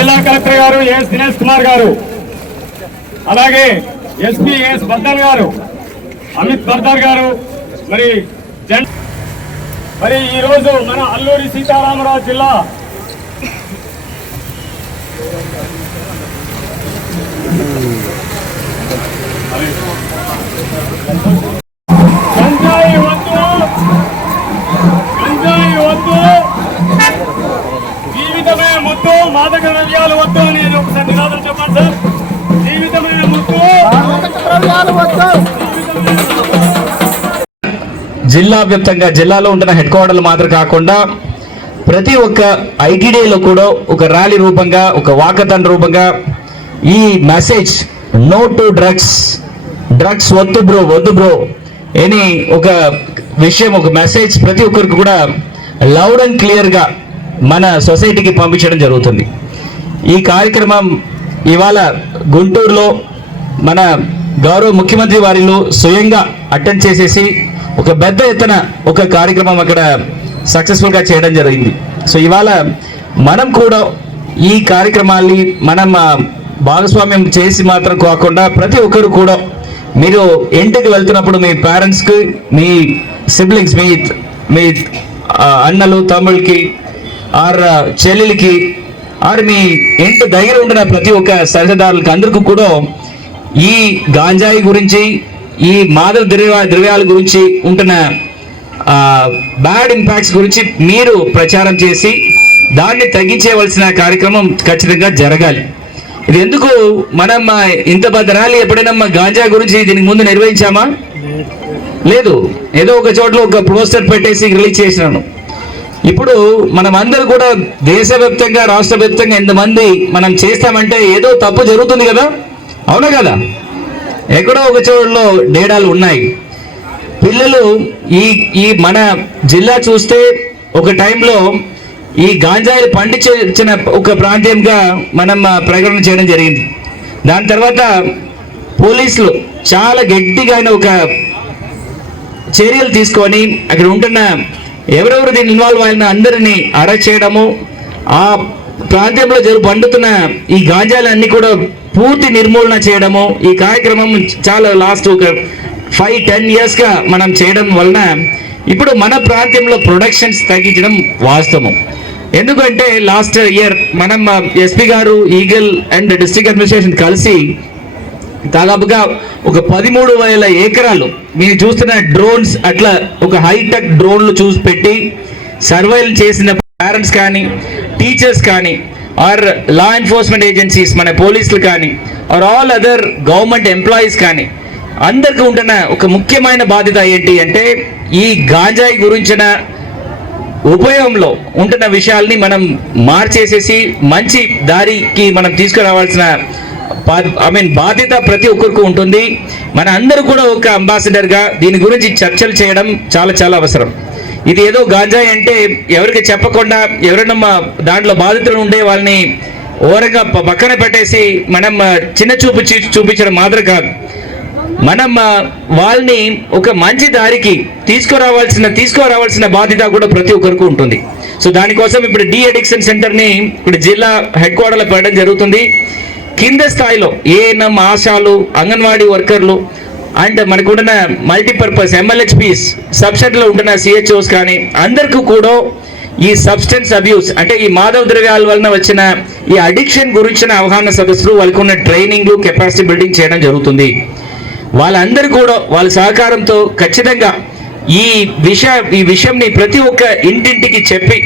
జిల్లా కలెక్టర్ గారు ఎస్ దినేష్ కుమార్ గారు అలాగే ఎస్పీ ఎస్ బద్దల్ గారు అమిత్ బర్దర్ గారు మరి జన్ మరి ఈరోజు మన అల్లూరి సీతారామరాజు జిల్లా గంజాయి వద్దు గంజాయి వద్దు జీవితమే ముద్దు మాదక ద్రవ్యాలు వద్దు అని ఒకసారి నినాదం చెప్పండి సార్. జీవితమే ముద్దు జిల్లా వ్యాప్తంగా జిల్లాలో ఉంటున్న హెడ్ క్వార్టర్లు మాత్రం కాకుండా ప్రతి ఒక్క ఐటీడీలో కూడా ఒక ర్యాలీ రూపంగా ఒక వాకథాన్ రూపంగా ఈ message no to drugs drugs వద్దు బ్రో వద్దు బ్రో అని ఒక విషయం ఒక మెసేజ్ ప్రతి ఒక్కరికి కూడా లౌడ్ అండ్ క్లియర్గా మన సొసైటీకి పంపించడం జరుగుతుంది. ఈ కార్యక్రమం ఇవాళ గుంటూరులో మన గౌరవ ముఖ్యమంత్రి వారిలో స్వయంగా అటెండ్ చేసేసి ఒక పెద్ద ఎత్తున ఒక కార్యక్రమం అక్కడ సక్సెస్ఫుల్గా చేయడం జరిగింది. సో ఇవాళ మనం కూడా ఈ కార్యక్రమాల్ని మనం భాగస్వామ్యం చేసి మాత్రం కాకుండా ప్రతి ఒక్కరు కూడా మీరు ఇంటికి వెళ్తున్నప్పుడు మీ పేరెంట్స్కి మీ సిబ్లింగ్స్ మీ మీ అన్నలు తమ్ముళ్ళకి ఆర్ చెల్లెలికి ఆర్ మీ ఇంటి దగ్గర ఉండిన ప్రతి ఒక్క సరదారులకి అందరికీ కూడా ఈ గాంజాయి గురించి ఈ మాదక ద్రవ్య ద్రవ్యాల గురించి ఉంటున్న బ్యాడ్ ఇంపాక్ట్స్ గురించి మీరు ప్రచారం చేసి దాన్ని తగ్గించేవలసిన కార్యక్రమం ఖచ్చితంగా జరగాలి. ఇది ఎందుకు మనం ఇంత పెద్ద ర్యాలీ ఎప్పుడైనా మా గాంజా గురించి దీనికి ముందు నిర్వహించామా? లేదు. ఏదో ఒక చోట్ల ఒక పోస్టర్ పెట్టేసి రిలీజ్ చేసినాను. ఇప్పుడు మనం అందరూ కూడా దేశవ్యాప్తంగా రాష్ట్ర వ్యాప్తంగా ఎంతమంది మనం చేస్తామంటే ఏదో తప్పు జరుగుతుంది కదా? అవునా కదా? ఎక్కడో ఒక చోటులో డేడాలు ఉన్నాయి. పిల్లలు ఈ ఈ మన జిల్లా చూస్తే ఒక టైంలో ఈ గాంజాయిలు పండించిన ఒక ప్రాంతంగా మనం ప్రకటన చేయడం జరిగింది. దాని తర్వాత పోలీసులు చాలా గట్టిగా ఒక చర్యలు తీసుకొని అక్కడ ఉంటున్న ఎవరెవరు దీన్ని ఇన్వాల్వ్ అయిన అందరినీ అరెస్ట్ చేయడము ఆ ప్రాంతంలో జరు పండుతున్న ఈ గాంజాలన్నీ కూడా పూర్తి నిర్మూలన చేయడము ఈ కార్యక్రమం చాలా లాస్ట్ ఒక ఫైవ్ టెన్ ఇయర్స్గా మనం చేయడం వలన ఇప్పుడు మన ప్రాంతంలో ప్రొడక్షన్స్ తగ్గించడం వాస్తవం. ఎందుకంటే లాస్ట్ ఇయర్ మనం ఎస్పీ గారు ఈగల్ అండ్ డిస్ట్రిక్ట్ అడ్మినిస్ట్రేషన్ కలిసి దాదాపుగా ఒక పదిమూడు వేల ఎకరాలు. మీరు చూస్తున్న డ్రోన్స్ అట్లా ఒక హైటెక్ డ్రోన్లు చూసి పెట్టి సర్వైల్ చేసిన పేరెంట్స్ కానీ టీచర్స్ కానీ ఆర్ లా ఎన్ఫోర్స్మెంట్ ఏజెన్సీస్ మన పోలీసులు కానీ or all other government employees కానీ అందరికీ ఉంటున్న ఒక ముఖ్యమైన బాధ్యత ఏంటి అంటే ఈ గాంజాయి గురించిన ఉపయోగంలో ఉంటున్న విషయాల్ని మనం మార్చేసేసి మంచి దారికి మనం తీసుకురావాల్సిన ఐ మీన్ బాధ్యత ప్రతి ఒక్కరికి ఉంటుంది. మన అందరూ కూడా ఒక అంబాసిడర్గా దీని గురించి చర్చలు చేయడం చాలా చాలా అవసరం. ఇది ఏదో గాంజాయి అంటే ఎవరికి చెప్పకుండా ఎవరైనా మా దాంట్లో బాధితులు ఉండే వాళ్ళని ఓరగా పక్కన పెట్టేసి మనం చిన్న చూపు చూపించడం మాత్రం కాదు. మనం వాళ్ళని ఒక మంచి దారికి తీసుకురావాల్సిన తీసుకురావాల్సిన బాధ్యత కూడా ప్రతి ఒక్కరికి ఉంటుంది. సో దానికోసం ఇప్పుడు డి అడిక్షన్ సెంటర్ని ఇప్పుడు జిల్లా హెడ్ క్వార్టర్లో పెట్టడం జరుగుతుంది. కింద స్థాయిలో ఏఎన్ఎం ఆశాలు అంగన్వాడీ వర్కర్లు అండ్ మనకు ఉంటున్న మల్టీపర్పస్ ఎంఎల్హెచ్పిస్ సబ్సెట్లో ఉంటున్న సిహెచ్ఓస్ కానీ అందరికీ కూడా ఈ సబ్స్టెన్స్ అబ్యూస్ అంటే ఈ మాదవ ద్రవ్యాల వలన వచ్చిన ఈ అడిక్షన్ గురించిన అవగాహన సదస్సులు వాళ్ళకు ఉన్న ట్రైనింగ్ కెపాసిటీ బిల్డింగ్ చేయడం జరుగుతుంది. వాళ్ళందరూ కూడా వాళ్ళ సహకారంతో ఖచ్చితంగా ఈ విష ఈ విషయంని ప్రతి ఒక్క ఇంటింటికి చెప్పి